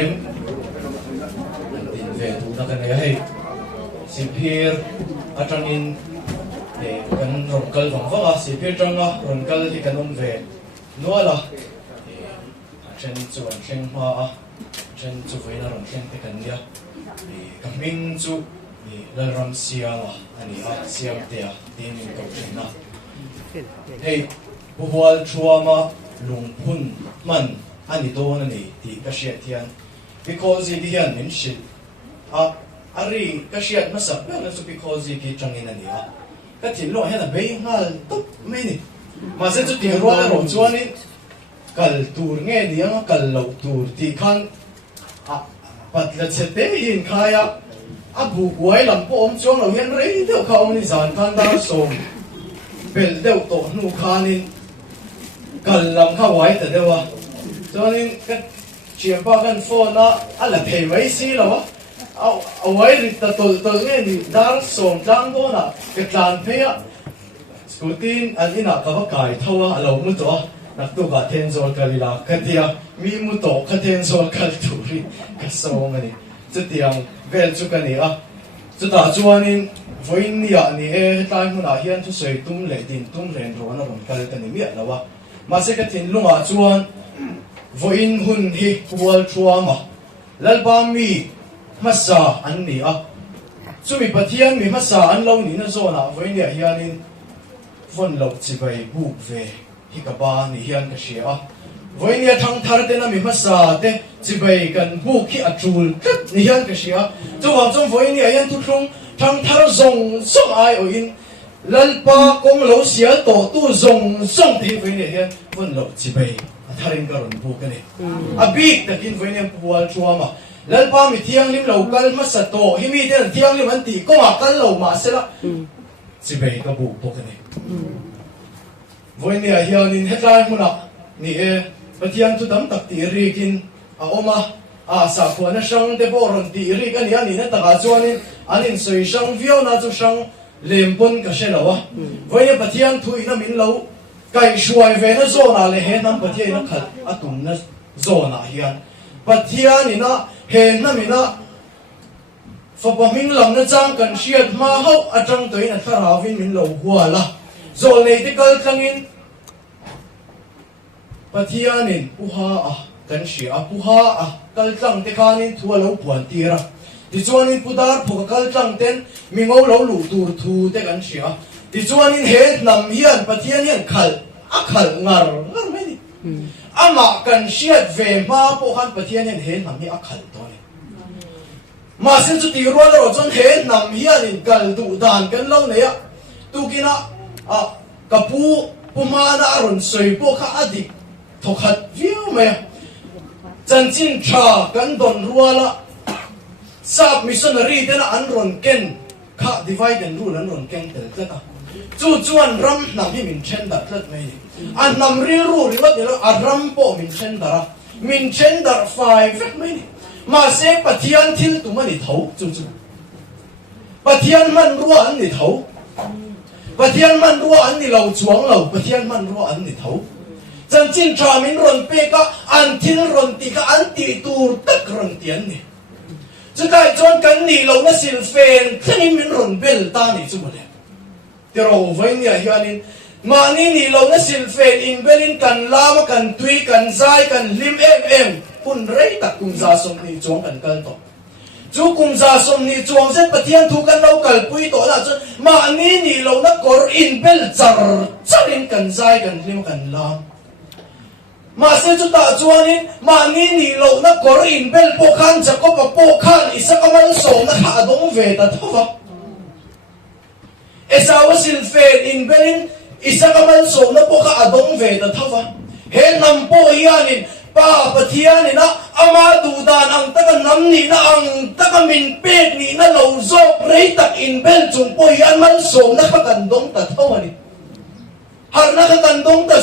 lem tin về tu na kan ai sipir atangin kan rongkal wangwa sipir tanga rongkal hi kanom ve nuala chen chuan thleng hma a chen chu veina rong thleng te kan nia kaming chu lalram sianga ani a siam te a tin in ko thina hei buwal thuama lungphun man ani to na ni ti ka hriat hian because it hian min shil a ari ka hriat masak na chu because it tangin ani a ka thin lo hian a bei ngal top mai ni ma se chu ti rual ro chuanin kal tur nge niang kal lo tur ti khan a patla chete hin khaya abu guai lam po om chuang lo hian rei deuh kha om ni zan khan dar som bel deuh to nu khanin kal lam kha wai ta dewa chuanin ka chiam pa kan phone a ala thei mai si lo a wai ri ta tol nge ni dar som tlang do na ke tlan phea skutin an ina ka va kai thawa alo mu to nak tu ka ten zol kalila katia mi mu to ka ten zol kal turi ka so mani chutiang vel chu kani a chuta chuanin voin ya ni tai huna hian chu sei tum le din tum ren ro na ron kal tani mi lawa ma se ka tin lunga chuan voin hun hi pual thuama lalba mi masa an ni a chumi pathian mi masa an lo ni na zona voin ya hianin von lo chi bai bu ve hi ka ba ni hian ka hria a voinia thang thar te na mi masa te chi bai kan bu khi atul tat ni hian ka hria chuwa chum voinia hian thu thlung thang thar zong song ai o in lalpa kong lo sial to tu zong song te voinia hian von lo chi bai tharin ka ron bu ka ni a big takin voinia pual chuama lalpa mi thiang lim lo kal masa to hi mi te thiang lim an ti ko ma kal lo ma sela chi bai ka bu po ka ni voinia hianin hetlai huna ni pathian tu dam tak ti rikin a oma a sa khona sang te boron ti rik ani ani na taka chuanin anin soi sang vio na chu sang lempon ka shelawa voinia pathian thu ina min lo kai shuai ve na zona le he nam pathian na khat atum na zona hian pathian ina he na mina fa paming lam na chang kan hriat ma ho atang toin a tharawin min lo huala zol nei te kal tlangin pathianin uha a kan hria puha a kal tlang te khanin thua lo puan tira ti chuanin pudar phuka kal tlang ten mingo lo lu tur thu te kan hria ti chuanin he nam hian pathian hian khal ngar mai ni ama kan hriat ve ma po khan pathian hian he nam hi a khal to ni ma sen chu ti rual ro chon he nam hian in kal du dan kan lo ne ya tu kina a kapu pumana aron soi po kha adik thokhat view me chanchin tha kan don ruala sub missionary tena an ron ken kha divide and rule an ron ken tel tlata chu chuan ram nam hi min chen da tlat mai ni an nam ri ru ri wat ni lo a ram po min chen dar 5 mai ni ma se pathian thil tu mani tho chu pathian man ruwa an ni tho pathian man ruwa an ni lo chuang lo pathian man ruwa an ni tho chan chin tha min ron pe ka an thil ron ti ka an ti tur tak ron tian ni chu kai chon kan ni lo na sil fen thangin min ron bel ta ni chu male ti ro voinia hianin mani ni lo na sil fen in belin kan lama kan tui kan zai kan lim em pun rei tak kum za som ni chong kan kal to chu kum za som ni chuang se pathian thu kan lo kal pui to la chu mani ni lo na kor in bel charin kan zai kan lim kan lam ma se chu ta chuanin mani ni lo na kor in bel po khan chako pa po khan isakamal so na kha dong ve ta thowa esawa sil fen in belin isakamal so na po kha adong ve ta thowa he nam po hianin pa pathianin na ama du dan ang taka nam ni na ang taka min pek ni na lo zo rei tak in bel chung po hian man so na kha kan dong ta thowa ni har na kha kan dong ta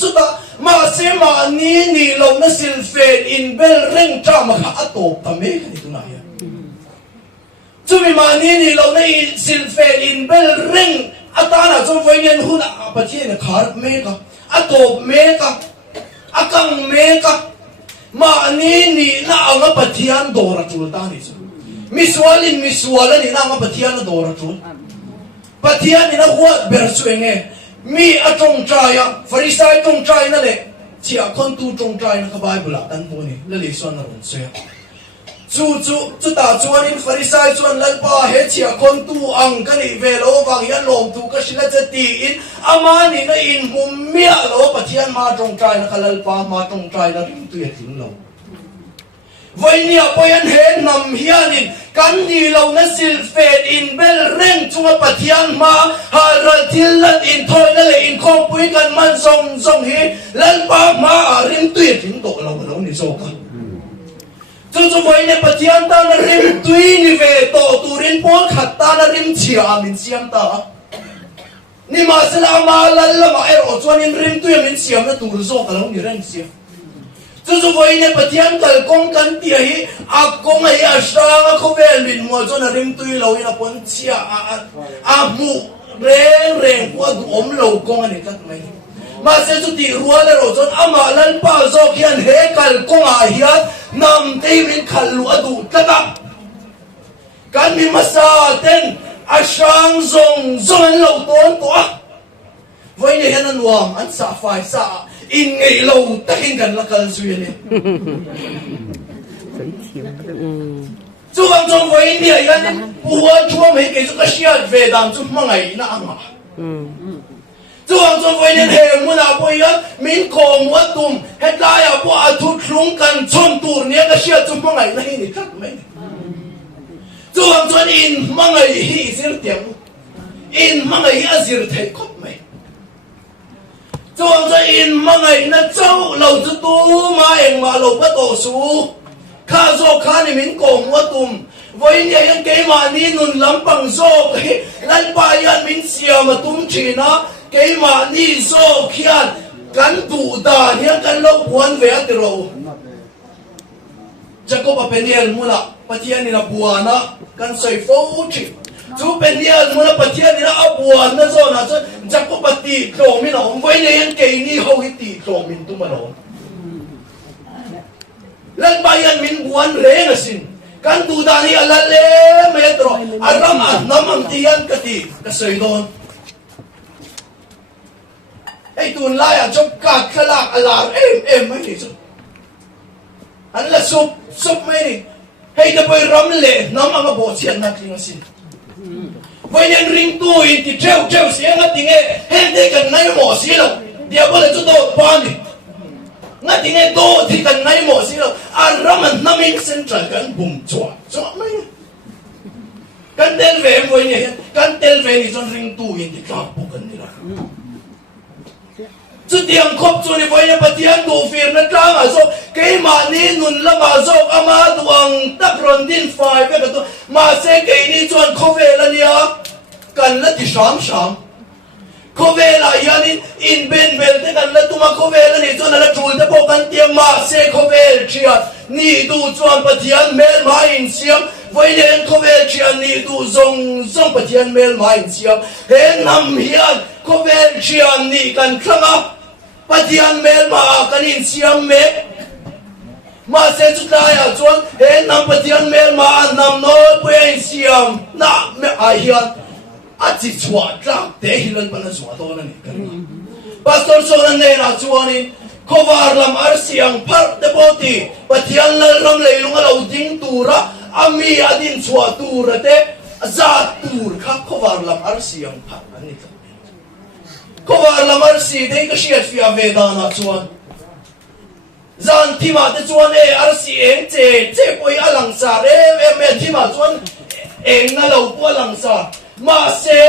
suta ma se ma ni lo na sil fen in bel ring tra ma kha atop ta me ka ni tu na ya chumi ma ni lo na sil fen in bel ring atana chom voinian hun a pathian khar me ka atop me ka akang me ka ma ni na anga pathian dora chulta ni chu miswalin ni na anga pathian na dora chul pathian ni na huat ber suenge mi atong traya farisai tong trai na le chia kon tu tong trai na ka bible tan bu ni le le son na ron se chu ta chuan in farisai chuan lalpa he chia kon tu ang ka ni velo wang yan lom tu ka sila chati in ama ni na in mumia lo pathian ma tong trai na kalalpa ma tong trai na rim tu ya tin lo voi ni apoyan he nam hianin kan ni lo na sil fet in bel reng chunga pathian ma haral thil lat in thoi na le in khom pui kan man song hi lalpa ma rim tu ya tin to lo ni so ka chu voi ne pathian ta na rim tui ni ve to turin pol khat ta na rim chia min siam ta ni ma sala ma lal la ma er o chuan in rim tui min siam na tur zo ka lo ni reng siam chu voi ne pathian kal kong kan ti hi a kong ai a sang a ko vel min mo chuan a rim tui lo in a pon chia a mu reng ko du om lo kong ani kat mai ma se chu ti rual ro chuan ama lan pa zo khian he kal kong a hian nam te min khal lu adu tata kan mi masa ten a sang zong an lo ton to a voi ne han an wam an sa fai sa in ngei lo takin kan la kal su ne chu wang zong voi ne yan puwa chuam he ke chu ka shiat ve dam chu mangai na anga chu wang zong voi ne he mu na po yan min ko mu tum het la ya po a thu thlung kan chon tur ne ka shiat chu mangai na hi ni kat mai chu wang zong in mangai hi sir tiam in mangai azir thai kop mai chuan cho in mangai na chau lo chu tu ma eng ma lo pa to su kha zo kha ni min ko mu tum voi ni yan ke ma ni nun lampang zo ke lan pa yan min sia ma tum china ke ma ni zo khian kan tu da hian kan lo buan ve ati ro Jacob apeniel mula pathian ni na buana kan soi fo chi chu peniel mula pathian ni na abuan na zo na Jacob pati to min na voi ne yan ke ni ho hi ti to min tu ma lo lan bayan min buan re na sin kan tu da ni ala le metro aram nam ang tiyan kati ka soi don hey tun la ya chok ka khala alar em mai ni chu an la sup mai ni hey da boy ram le nam ang bo chian na kling sin voi nen ring tu in ti treu siang atinge he de kan nai mo si lo dia bole chu to pa ni ngati nge to thi kan nai mo si lo aram namin central kan bum chwa mai kan tel ve voi ni kan tel ve ni chon ring tu in ti ka pu kan ni la chu tiang khop chu ni voi na pathian du fir na tlang a so ke ma ni nun la ma zo ama duang tak ron din fai ve ka to ma se ke ni chuan khove la nia kan la ti sham khove la yanin in ben bel te kan la tuma khove la ni chuan la chul te po kan tiam ma se khove chia ni du chuan pathian mel ma in siam voi len khove chia ni du zong pathian mel ma in siam he nam hian khove chia ni kan thlanga pathian mel ma kan in siam me ma se chu ta ya chuan he nam pathian mel ma nam no pu in siam na me a hian a chi chua tlang te hilan pan zwa to na ni kan pastor so na ne na chuan in khovar lam ar siang phar de boti pathian la ram leilung a lo ding tura ami adin chua tura te za tur kha khovar lam ar siang phar ani khovar lam ar si dei ka shiat fia vedana chuan zan thima te chuan e ar si eng che poi alang sa em thima chuan eng na lo pu alang sa ma se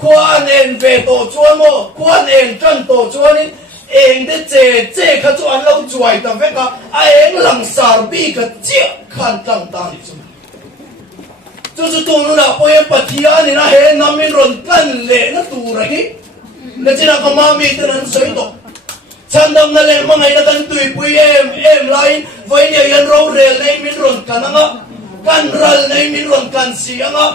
kwan en ve to chuan mo kwan en kan to chuan in eng de che kha chuan lo chuai ta ve ka a eng lang sar bi ka che khan tang ta ni chu tu nu na poi pathian ni na he namin ron kan le na tu ra hi na china ka mami te nan soi to chandam na le mangai na kan tui pui em lain voi ne yan ro rel nei min ron kananga kan ral nei min ron kan sianga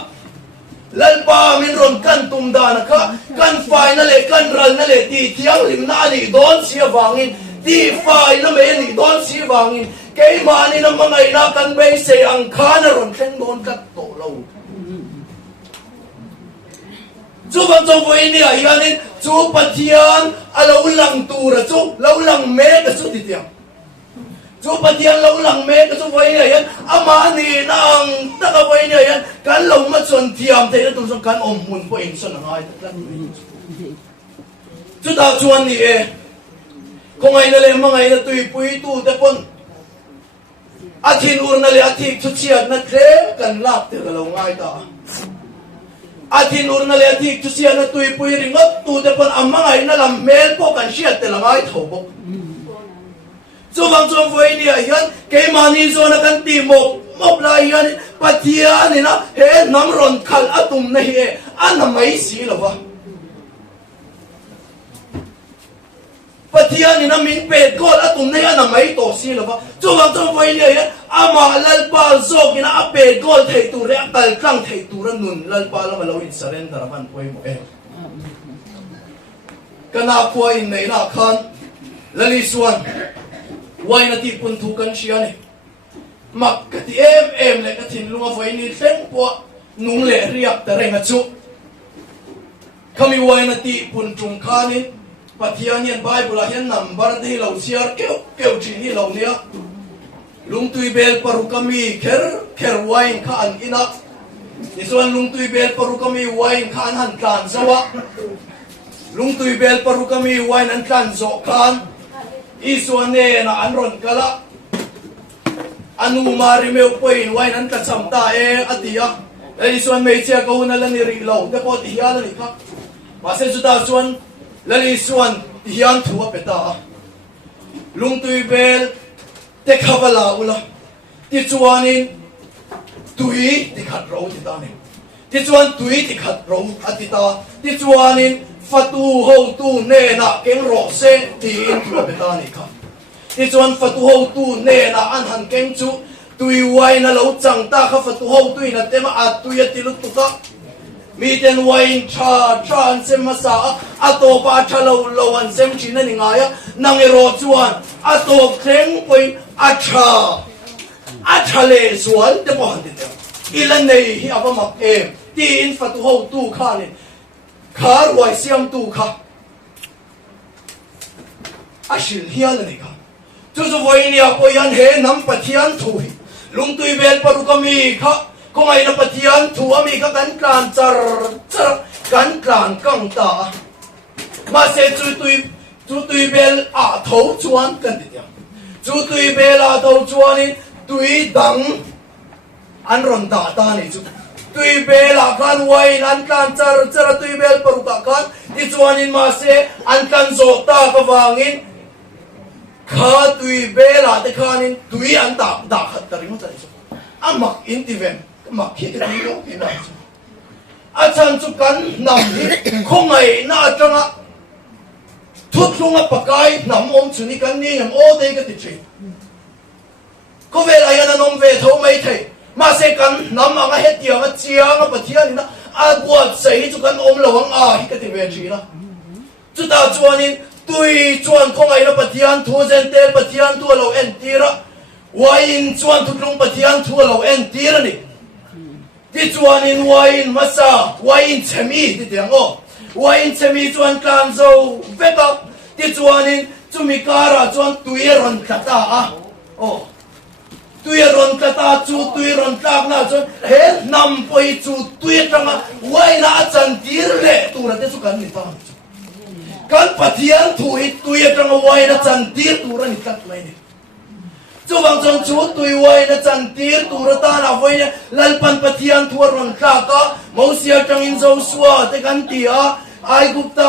lalpa min ron kan tumda na kha kan fai na le kan ral na le ti thiang lim na ni don sia wangin đi phải nó mấy ni đón xí vàng cái mà ni năm ngày na cần bây sẽ ăn khá nó rồi khen ngon cắt tổ lâu chú bằng trong vui ni ai anh nên chú bắt thian lâu lăng tu ra chú lâu lăng mẹ cái chú đi tiang chú bắt thian lâu lăng mẹ cái chú vui ni ai ama ni nang ta cái vui ni ai kan lâu mà xuân thiam thế nó tụi chúng kan ôm hồn của anh xuân hai chú ta chuan ni kung ay na lemang ay na tuy puy tu tapon atin ur na le atik tusiad na kre kan lap te galaw ngay ta atin ur na le atik tusiad na tuy puy ringot tu tapon amang ay na lam mel po kan siat te langay thobok so bang so voy ni ayan kay mani so na kan timok mop la yan patia ni na he namron khal atum na he anamay silawa Patian ni na min pet gol atum na yan may to sila ba chuwang chuwang voy niya yan ama lalpa zog ina apet gol thei tu re akal klang thei tu ran nun lalpa lang malawin surrender man poy mo kana po in nei na khan laliswan why na ti pun thu kan siya ni mak kati em le katin lunga voy ni thleng po nung le riak ta renga chu kami why na ti pun tung khanin Patian yan Bible yan number di law siar keu chini law niya lung tui bel paru kami ker wine ka an ina isuan lung tui bel paru kami wine ka an han kan sawa lung tui bel paru kami wine an kan zo kan isuan ne na an ron kala anu mari meu poin wine an ka samta atia isuan me chia ko na lan ni ri law depot hiya ni ka mase juta suan lali suan hiyan thuwa peta lung tui bel te khavala ula ti chuanin tui ti khat ro ti ta ni ti chuan tui ti khat ro atita ti chuanin fatu ho tu ne na keng ro se ti in thuwa peta ni kha ti chuan fatu ho tu ne na an han keng chu tui wai na lo chang ta kha fatu ho tui na tema at tui ti lu tu ka mi ten wine cha an sem masa ato pa cha lo an sem china ni ngaya nang ero chuan ato kleng poi acha le suan te po han te ilan nei hi ava mak ti in fatu ho tu kha ni khar wai siam tu kha ashil hian ni kha chu chu voi ni a po yan he nam pathian thu hi lung tui bel paru kami kha kung ay napatian tuwami ka kan kan kang ta mase tui bel a thou chuan kan ti tui bel a thou chuanin tui dang an ron ta ta ni chu tui bel a kan wai an kan tui bel paru ka kan ti chuanin mase an kan zo ta ka wangin kha tui bel a te khanin tui an ta khat ta ri mo ta ni amak intivem mặc khi cái gì đó cái này, anh chàng chụp cắn nằm đi, không ngày na trăng á, thuốc luôn á bạc cái nằm ôm chừng đi cắn đi nằm ô đây cái gì, có về lại anh nằm về thâu mấy thầy, mà sẽ cắn nằm mà cái hết tiền á chia á bạc tiền này, anh quạt sấy chụp cắn ôm lâu hăng cái gì về gì đó, chúng ta chuan in tui chuan không ngày nó bạc tiền thua dân tê bạc tiền thua lâu en tira, wine chuan thuốc luôn bạc tiền thua lâu en tira này. Ti chuanin wine masa wine chemi ti tiang wine chemi chuan kan zo veka ti chuanin chumi kara chuan tuiron kata tuiron kata chu tuiron tak na chuan he nam poi chu tuitanga wine na chan tir le tu ra te chu kan ni ta kan pathian thui tuitanga wine na chan tir tu ra ni kat mai ni chu bang chon chu tui wai na chan tir tu ra ta na voi ne lalpan pathian thua ron tla ka mosia tang in zo suwa te kan ti a ai gupta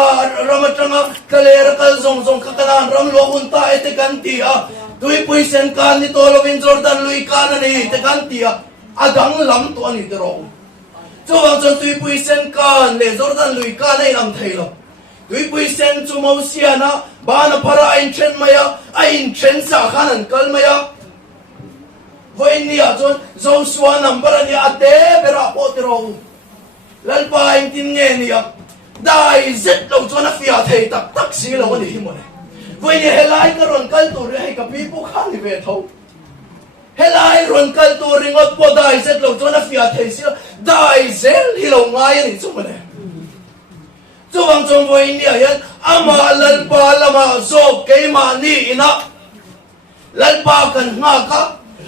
ramatanga kalera kal zong ka kanan ram lo hun ta te kan ti a tui pui sen kan ni to lovin jordan lui kan ni te kan ti a agang lam to ani te ro chu bang chon tui pui sen kan le jordan lui kan ai lam thei lo tui pui sen chu mosia na ba na para in chen maya in chen sa khanan kal maya voi ni a chon zo suan number ni ate bera potro lalpa in tin nge ni a dai zet lo chon a fia thei tak tak si lo ni hi mo ne với nhà helai cái ron kal tu ri hay cái pi pu khang ni về thâu helai ron kal tu ri ngot po dai set lo cho na fiat thei si dai zel hi lo ngai ni chu mane chu wang chong voi ni yan ama lal pa lama zo ke ma ni ina lal pa kan nga ka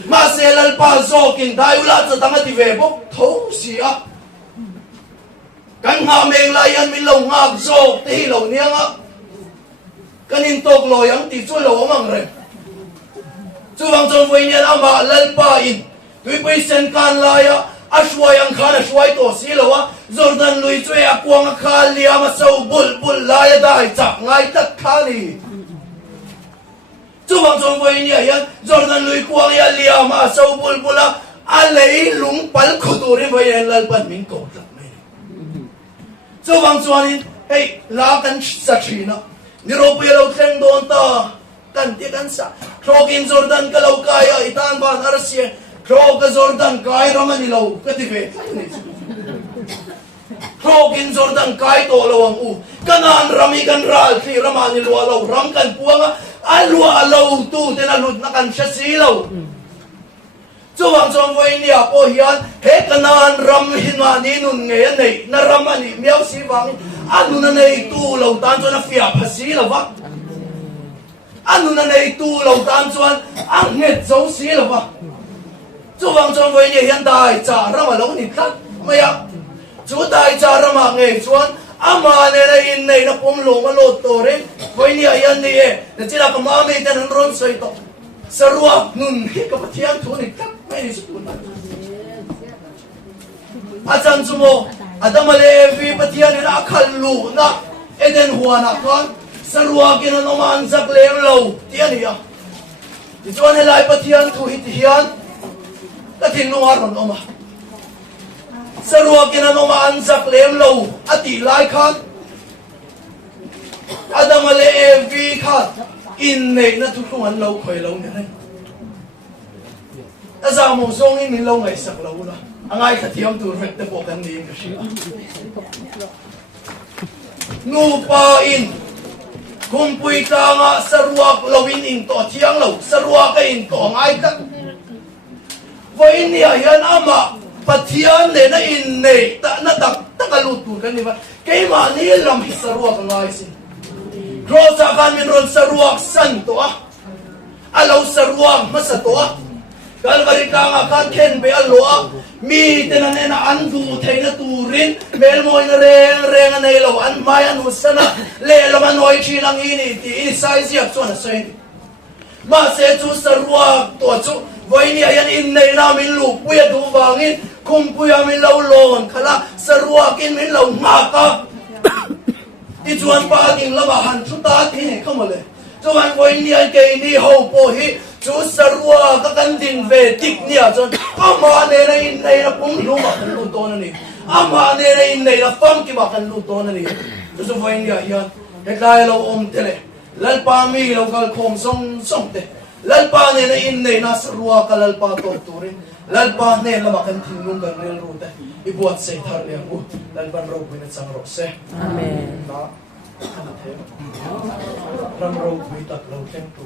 ma se lal pa zo king dai ula cha tang ti ve bok thâu si a kan nga meng la yan min lo ngak zo te hi lo niang a kanin tok lo yang ti chu lo mang re chu wang chong voi ni ama lal pa in tui pui sen kan la ya ashwai ang khan ashwai to si lo wa Jordan lui chue a kwang a kha lia ma so bul la ya dai chak ngai tak kha ni chu wang chong voi ni yan Jordan lui kwang ya lia ma so bul a lei lung pal khu tu ri voi en lal pan min ko tak mai chu wang chuan in hey la kan sa thina ni ro pu lo thleng don ta kan ti kan sa trokin Jordan ka lo ka ya itan ban ar sie tro ka Jordan kai ramani lo ka ti ve trokin Jordan kai to lo ang u kanan rami kan ral thi ramani lo lo ram kan puanga alwa lo tu te na lut na kan sha si lo chuwang chong voi ni a po hian he kanan ram hinwa ni nun nge nei na ramani miao si wang anu na nei tu lo tan cho na fia phasi lo wa anu na nei tu lo tan chuan ang nget zo si lo wa chuwang chong voi ni hian dai cha rama lo ni tlat maya chu dai cha rama nge chuan ama ne na in nei na pom lo ma lo to re voi ni hian ni e na chila ka ma me tan ron soi to sarua nun hi ka pathian thu ni tak mai ni su na achan chumo adamale vi pathian ni na khal lu na eden huana kon sarua ke na man zak lem lo tian ya ti chuan helai pathian thu hi ti hian ka thin nu ron oma sarua ke na man zak lem lo ati lai khan adamale vi khan in nei na thu khong an lo khoi lo ne ta za mo song in min lo ngai sak lo la angai khathiam tur vek te bo kan ni ka shi nu pa in kumpui ta nga saruak lowin in to thiang lo saruak in to ngai tak voi ni hian ama pathian le na in nei ta na dak takalu tur kan ni ba ke ma ni lam hi saruak ngai sin Rosa kan min ron saruak san to a alo saruak masa to a kalvari ka nga kan ken be alo a mi tenane na andu theina turin mel moi na reng nei lo an mai an usana le lo man oi chi lang ini ti ini size yak chona sai ma se chu saruak to chu voi ni ayan in nei na min lu puya du wangin kum puya min lo lon khala saruak in min lo nga ka ti chuan pa king lama han chu ta thi ne khamale chuan voi ni an ke ni ho po hi chu sarua ka kan din ve tik ni a chon ama ne na in nei na pum lu ma kan lu to na ni ama ne na in nei na fam ki ma kan lu to na ni chu voi ni a hian he lai lo om tele lal pa mi lo kal khom song te lal pa ne na in nei na sarua ka lal pa to turin lal pa ne lama kan thin lung kan rel ru te ibuat sei thar le bu lal ban ro pin chang ro se amen ba ram ro pin tak lo chen tu